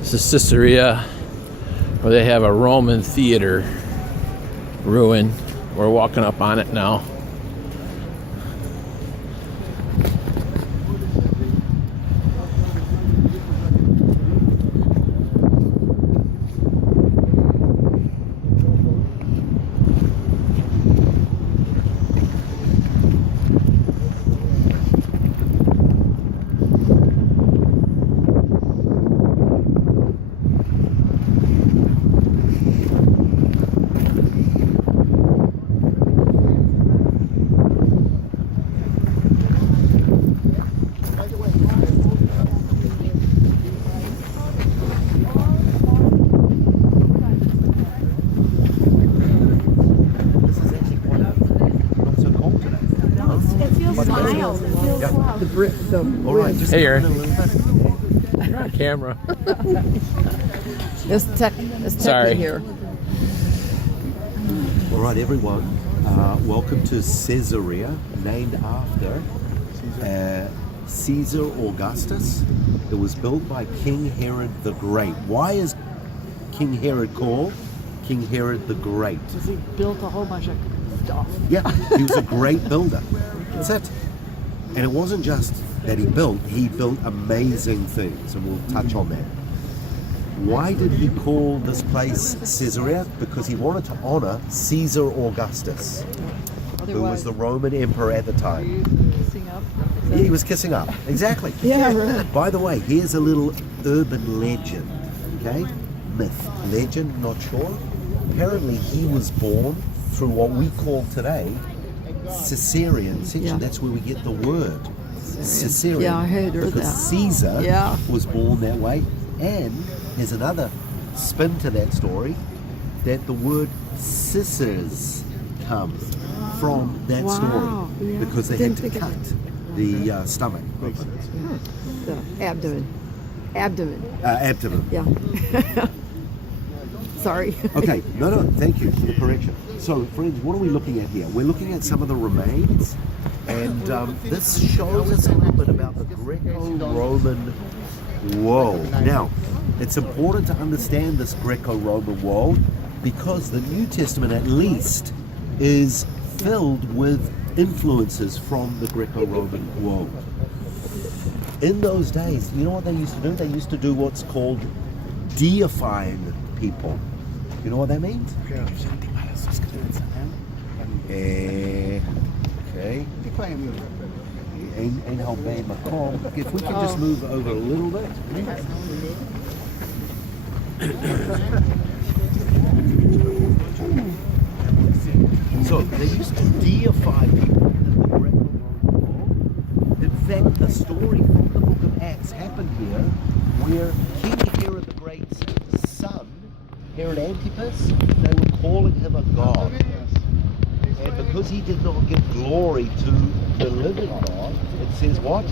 This is Caesarea, where they have a Roman theater ruin. We're walking up on it now. Hey, Aaron. Camera. It's Sorry. here. All right, everyone. Welcome to Caesarea, named after Caesar Augustus. It was built by King Herod the Great. Why is King Herod called King Herod the Great? Because he built a whole bunch of stuff. Yeah, he was a great builder. That's it. And it wasn't just that he built amazing things, and we'll touch on that. Why did he call this place Caesarea? Because he wanted to honor Caesar Augustus, who was the Roman emperor at the time. Kissing up. Yeah, he was kissing up, exactly. Yeah, right. By the way, here's a little urban legend, okay? Myth, legend, not sure. Apparently he was born through what we call today Caesarean section. Yeah. That's where we get the word Caesarean. Yeah, I heard because that. Caesar was born that way. And there's another spin to that story, that the word scissors comes from that story, because they had to cut the stomach open. The abdomen. Abdomen. Yeah. Sorry. Okay, no, thank you for the correction. So, friends, what are we looking at here? We're looking at some of the remains, and this shows us a little bit about the Greco-Roman world. Now, it's important to understand this Greco-Roman world because the New Testament, at least, is filled with influences from the Greco-Roman world. In those days, you know what they used to do? They used to do what's called deifying people. You know what that means? Okay. Ain't how bad my call. If we can just move over a little bit. So they used to deify people in the Greco-Roman world. In fact, the story from the book of Acts happened here, where King Herod the Great's son, Herod Antipas, they were calling him a god. And because he did not give glory to the living God, it says what?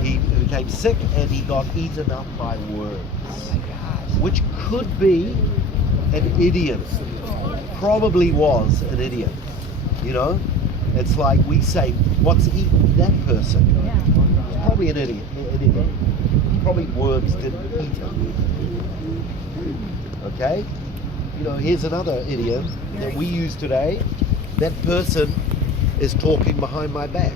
He became sick and he got eaten up by worms. Which could be an idiom. Probably was an idiom. You know? It's like we say, what's eating that person? It's probably an idiom. Probably worms didn't eat him. Okay? You know, here's another idiom that we use today. That person is talking behind my back.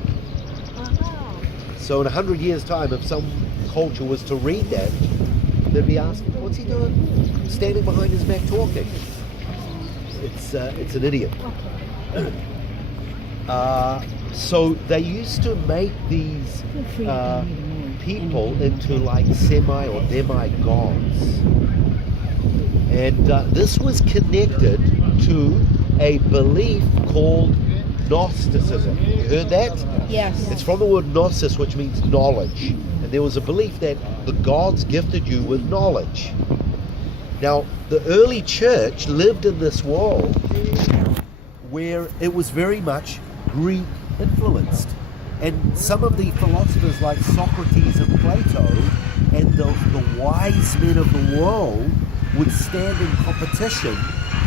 So in 100 years' time, if some culture was to read that, they'd be asking, what's he doing? Standing behind his back talking. It's an idiom. So they used to make these people into like semi or demi-gods. And this was connected to a belief called Gnosticism. You heard that? Yes. It's from the word gnosis, which means knowledge. And there was a belief that the gods gifted you with knowledge. Now, the early church lived in this world where it was very much Greek influenced. And some of the philosophers like Socrates and Plato and the wise men of the world would stand in competition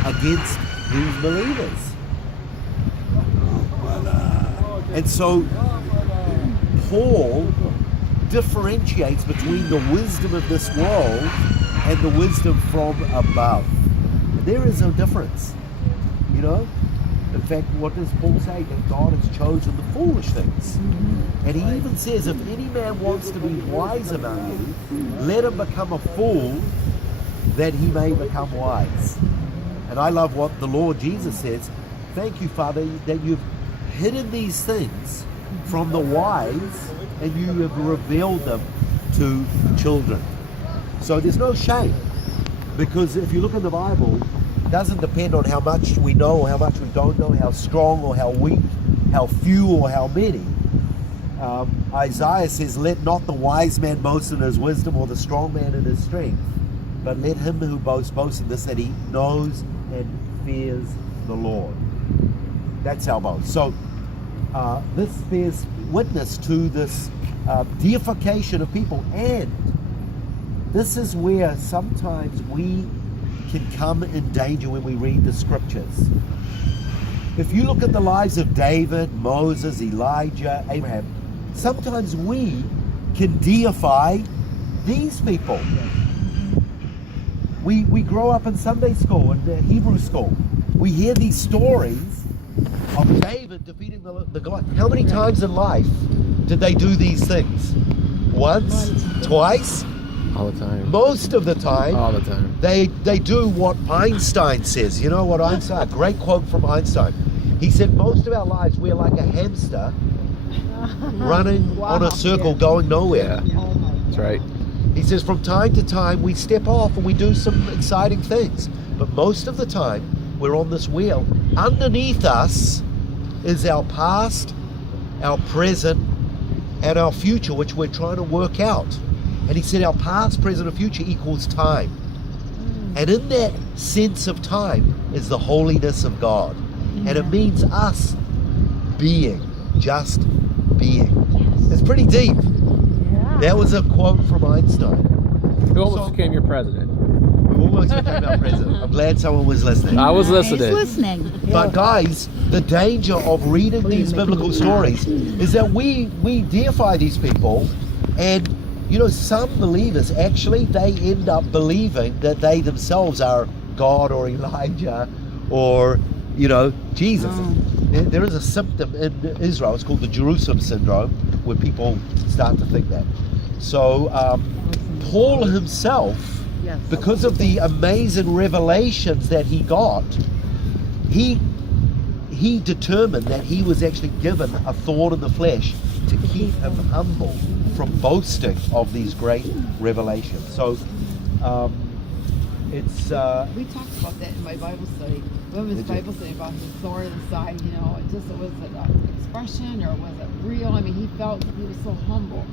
against these believers. And so Paul differentiates between the wisdom of this world and the wisdom from above. And there is a difference, you know. In fact, what does Paul say? That God has chosen the foolish things. And he even says, if any man wants to be wise among you, let him become a fool that he may become wise. And I love what the Lord Jesus says. Thank you, Father, that you've hidden these things from the wise and you have revealed them to children. So there's no shame, because if you look in the Bible, it doesn't depend on how much we know or how much we don't know, how strong or how weak, how few or how many. Isaiah says, let not the wise man boast in his wisdom or the strong man in his strength, but let him who boasts boast in this, that he knows and fears the Lord. That's our boast. So this bears witness to this deification of people, and this is where sometimes we can come in danger when we read the scriptures. If you look at the lives of David, Moses, Elijah, Abraham, sometimes we can deify these people. We grow up in Sunday school and Hebrew school. We hear these stories of David defeating the Goliath. How many times in life did they do these things? Once? Twice? All the time. Most of the time, All the time. they do what Einstein says. You know what Einstein, a great quote from Einstein. He said, most of our lives we're like a hamster running on a circle going nowhere. That's right. He says, from time to time we step off and we do some exciting things. But most of the time we're on this wheel. Underneath us is our past, our present, and our future, which we're trying to work out. And he said our past, present, and future equals time. And in that sense of time is the holiness of God. And it means us being, just being. It's pretty deep. That was a quote from Einstein. Who almost became your president? We almost became our president. I'm glad someone was listening. I was He's listening. listening. But guys, the danger of reading these biblical stories is that we deify these people, and you know, some believers actually, they end up believing that they themselves are God or Elijah or, you know, Jesus. There is a symptom in Israel, it's called the Jerusalem syndrome, where people start to think that. So Paul himself, because of the amazing revelations that he got, he determined that he was actually given a thorn in the flesh to keep him humble from boasting of these great revelations. So it's We talked about that in my Bible study. Women's Did you? Bible study about his thorn in the side. You know, it just was it an expression or was it real? I mean, he felt he was so humble.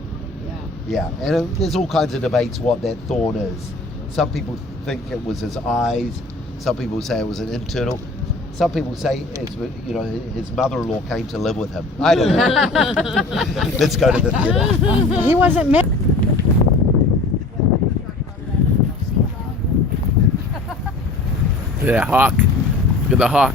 Yeah. and there's all kinds of debates what that thorn is. Some people think it was his eyes. Some people say it was an internal. Some people say it's, you know, his mother-in-law came to live with him. I don't know. Let's go to the theater. He wasn't meant. Yeah, hawk. Look at the hawk.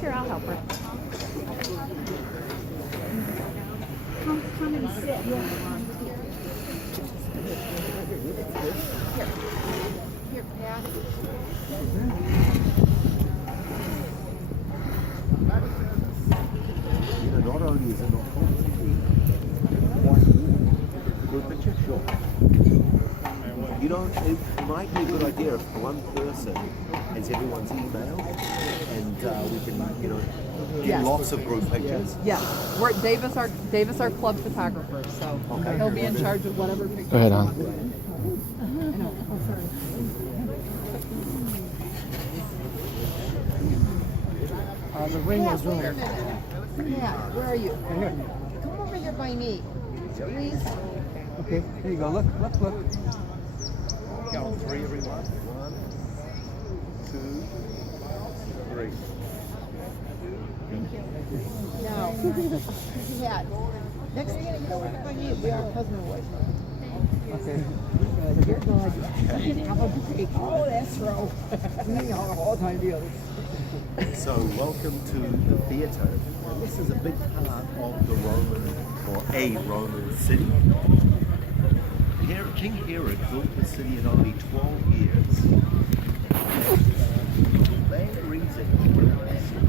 Here, I'll help her. Come and sit. know, it might be a good idea if one person has everyone's email, and we can, you know, get Yes. lots of group pictures. Yeah, Davis our club photographer, so Okay. he'll be in charge of whatever pictures. Go ahead, you hon. want. I know. Oh, sorry. The ring is Wait a ruined. minute. Yeah, where are you? Come over here by me, please. Okay, here you go. Look. Count 3, everyone. 1, 2, 3. Now, yeah. Next thing you know, we're by me. We are husband and wife. Okay. You're good. Have a break. Oh, that's row. all time deal. So, welcome to the theatre. Now, this is a big part of the Roman, or a Roman city. King Herod built the city in only 12 years. The main reason he built the city,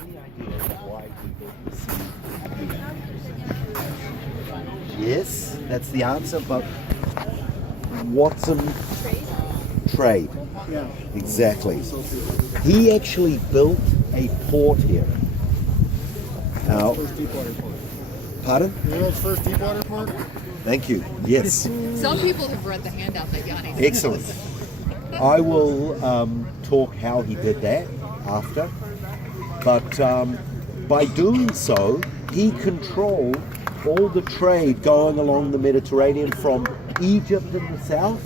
any idea why he built the city? Yes, that's the answer, but what's trade? Yeah. Exactly. He actually built a port here. Now, First Deepwater Port. pardon? You know the first Deepwater Port? Thank you. Yes. Some people have read the handout that Yanni sent. Excellent. I will talk how he did that after. But by doing so, he controlled all the trade going along the Mediterranean from Egypt in the south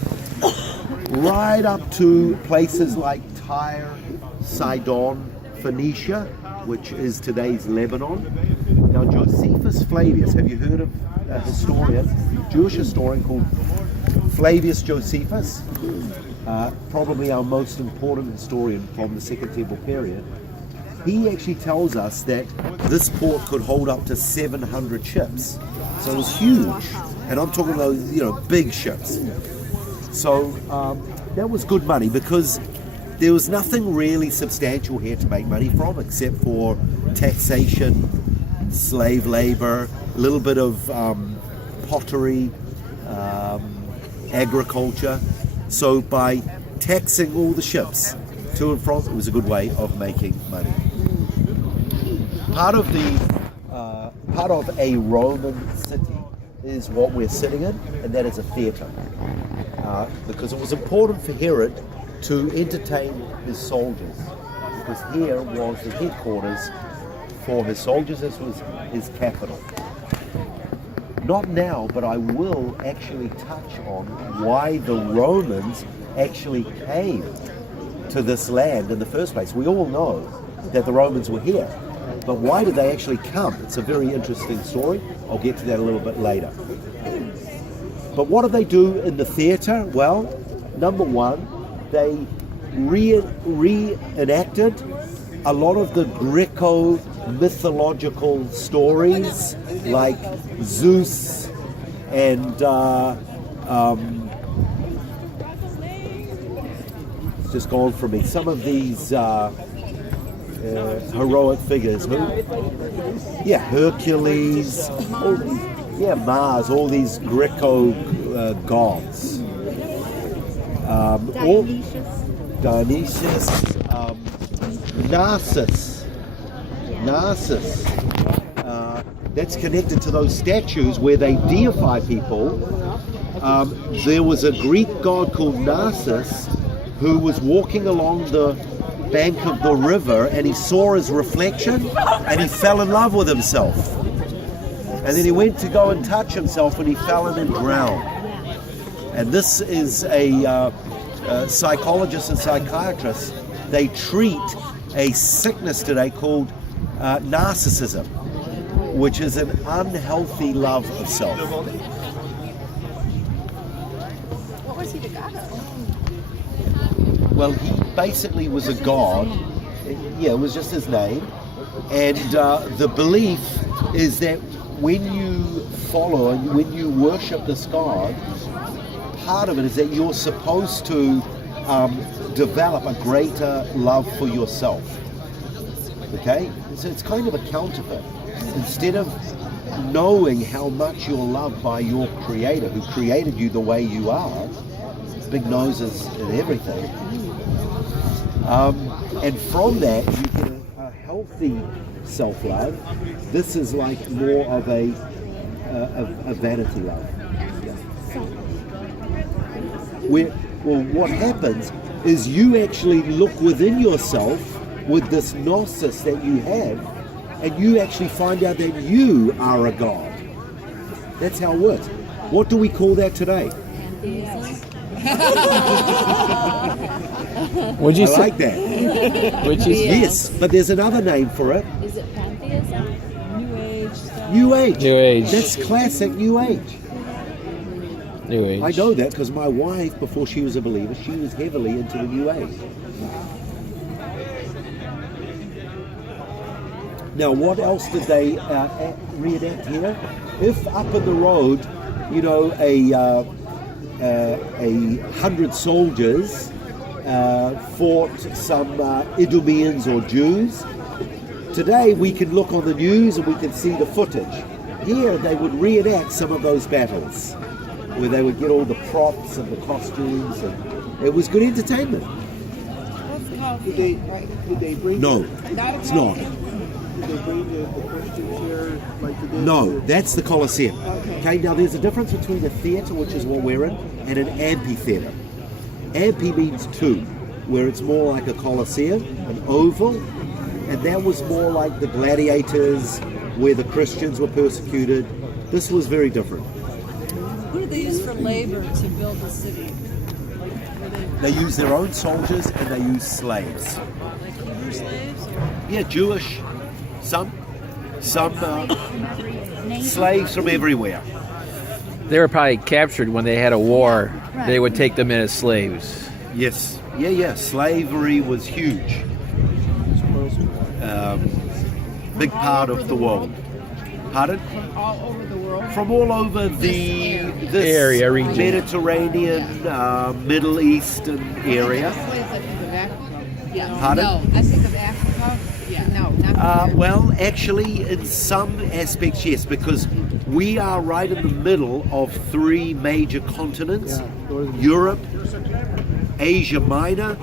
right up to places like Tyre, Sidon, Phoenicia, which is today's Lebanon. Now, Josephus Flavius, have you heard of a historian, Jewish historian called Flavius Josephus? Probably our most important historian from the Second Temple period. He actually tells us that this port could hold up to 700 ships. So it was huge. And I'm talking about, you know, big ships. So that was good money because there was nothing really substantial here to make money from except for taxation, slave labor, a little bit of pottery, agriculture. So by taxing all the ships to and from, it was a good way of making money. Part of a Roman city is what we're sitting in, and that is a theatre. Because it was important for Herod to entertain his soldiers, because here was the headquarters for his soldiers. This was his capital. Not now, but I will actually touch on why the Romans actually came to this land in the first place. We all know that the Romans were here, but why did they actually come? It's a very interesting story. I'll get to that a little bit later. But what did they do in the theatre? Well, number one, they reenacted a lot of the Greco-mythological stories like Zeus and it's just gone from me. Some of these heroic figures. Hercules, Mars, all these Greco gods. Dionysius, Narcissus. That's connected to those statues where they deify people. There was a Greek god called Narcissus who was walking along the bank of the river and he saw his reflection and he fell in love with himself. And then he went to go and touch himself and he fell in and drowned. And this is a psychologist and psychiatrist. They treat a sickness today called narcissism, which is an unhealthy love of self. What was he the god of? Well, he basically was a god. Yeah, it was just his name. And the belief is that when you follow and when you worship this god, part of it is that you're supposed to develop a greater love for yourself. Okay? So it's kind of a counterfeit. Instead of knowing how much you're loved by your Creator, who created you the way you are, big noses and everything. And from that, you get a healthy self-love. This is like more of a vanity love. Well, what happens is you actually look within yourself with this gnosis that you have, and you actually find out that you are a god. That's how it works. What do we call that today? Would you I say? like that. Would you say? Yes, but there's another name for it. Is it pantheism? New Age stuff? New Age. New Age. That's classic New Age. New Age. I know that because my wife, before she was a believer, she was heavily into the New Age. Now, what else did they reenact here? If up in the road, you know, a 100 soldiers fought some Idumeans or Jews, today we can look on the news and we can see the footage. Here they would reenact some of those battles, where they would get all the props and the costumes, and it was good entertainment. That's called Did they, right. did they bring? No, Not a it's not. Did they bring the Christians here like they did? No, that's the Colosseum. Okay. Okay, now there's a difference between a theatre, which is what we're in, and an amphitheatre. Amphi means two, where it's more like a Colosseum, an oval, and that was more like the gladiators, where the Christians were persecuted. This was very different. Who did they use for labor to build the city? They used their own soldiers and they used slaves. Like Hebrew slaves? Or? Yeah, Jewish, some slaves from everywhere. They were probably captured when they had a war. They would take them in as slaves. Yes, yeah. Slavery was huge. Big part of the world. Pardon? From all over the world. From all over this Area, region. Mediterranean, Middle Eastern area. Slaves, I think of Africa. Yeah. Pardon? No, I think of Africa. Yeah. No, not the Well, actually, in some aspects, yes, because we are right in the middle of three major continents: Europe, Asia Minor,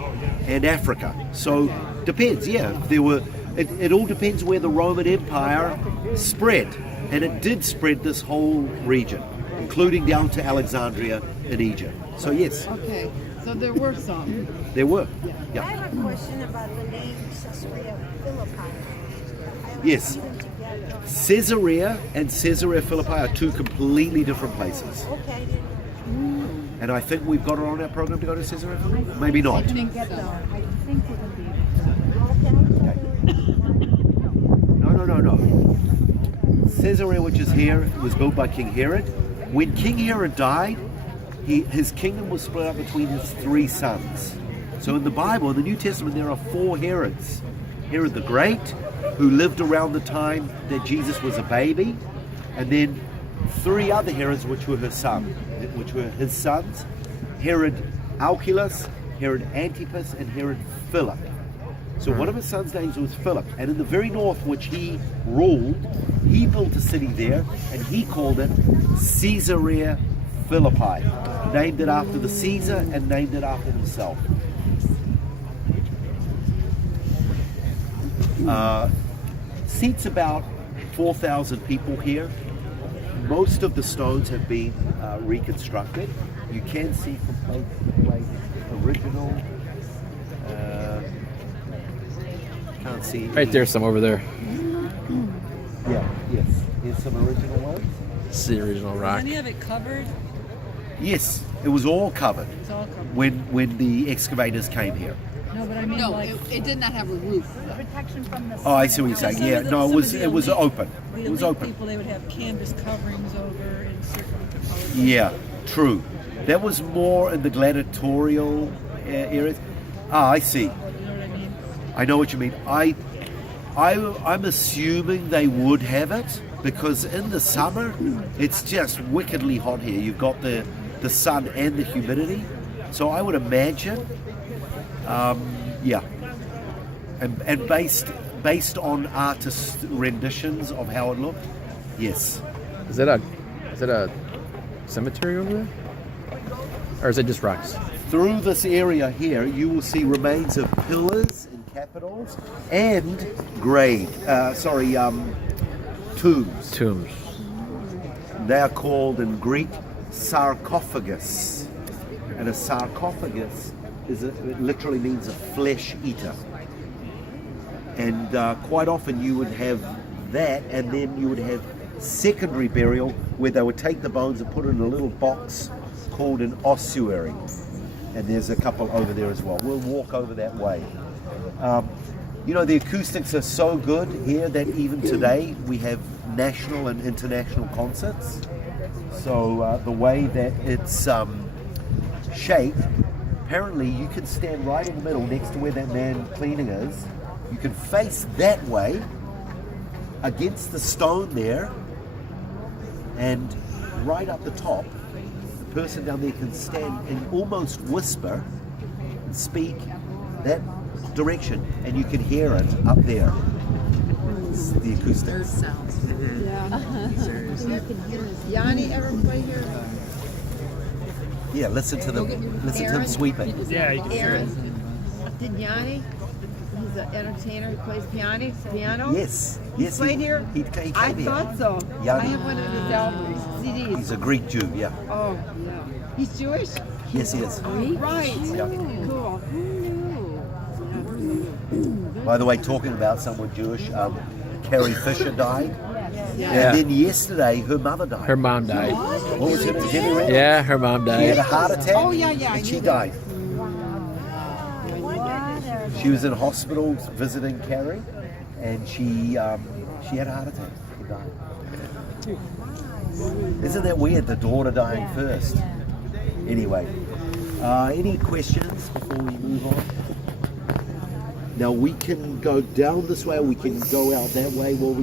and Africa. So, depends. Yeah, there were. It all depends where the Roman Empire spread, and it did spread this whole region, including down to Alexandria in Egypt. So yes, Okay, so there were some. there were. I Yeah. have a question about the name Caesarea Philippi. Yes. See them together. Caesarea and Caesarea Philippi are two completely different places. Okay. And I think we've got it on our program to go to Caesarea Philippi. Maybe not. I think so. I think it would be. No. Caesarea, which is here, was built by King Herod. When King Herod died, his kingdom was split up between his three sons. So in the Bible, in the New Testament, there are four Herods. Herod the Great, who lived around the time that Jesus was a baby, and then three other Herods, which were his sons: Herod Archelaus, Herod Antipas, and Herod Philip. So one of his sons' names was Philip, and in the very north, which he ruled, he built a city there, and he called it Caesarea Philippi, named it after the Caesar and named it after himself. Seats about 4,000 people here. Most of the stones have been reconstructed. You can see from place to place original. Can't see. Right there, some over there. Yeah, yes. Here's some original ones. It's the original Was rock. any of it covered? Yes, it was all covered It's all covered. when the excavators came here. No, but I mean, No, like it did not have a roof. Protection from the Oh, I see what you're saying. some Yeah, of the- no, some it of was the it was elite- open. The It was elite open. people, they would have canvas coverings over in certain colors. Yeah, true. That was more in the gladiatorial areas. Ah, I see. You know what I mean? I know what you mean. I'm assuming they would have it because in the summer it's just wickedly hot here. You've got the sun and the humidity, so I would imagine, yeah. And based on artist renditions of how it looked, Yes. Is it a cemetery over there? Or is it just rocks? Through this area here, you will see remains of pillars and capitals and tombs. Tombs. They are called in Greek sarcophagus. And a sarcophagus it literally means a flesh eater. And quite often you would have that, and then you would have secondary burial where they would take the bones and put it in a little box called an ossuary. And there's a couple over there as well. We'll walk over that way. You know, the acoustics are so good here that even today we have national and international concerts. So the way that it's shaped, apparently you can stand right in the middle next to where that man cleaning is. You can face that way against the stone there, and right up the top, the person down there can stand and almost whisper and speak that direction, and you can hear it up there. It's the acoustics. Yanni, everybody here? Yeah, listen to them sweeping. Yeah, you can hear it. Aaron, did Yanni? He's an entertainer who plays piano. Yes, He yes. played here? He came I here. thought so. Yanni. I have one of his albums, CDs. He's a Greek Jew, yeah. Oh, yeah. He's Jewish? Yes, he is. Right. Yeah. Cool. Who knew? By the way, talking about someone Jewish, Carrie Fisher died. Yeah. And then yesterday, her mother died. Her mom died. What was her name? Jenny Rand? Yeah, her mom She had a died. heart attack. Oh, yeah, I And she knew died. She was in hospital visiting Carrie, and she had a heart attack. She died. Isn't that weird? The daughter dying first. Anyway, any questions before we move on? Now we can go down this way, or we can go out that way. Well,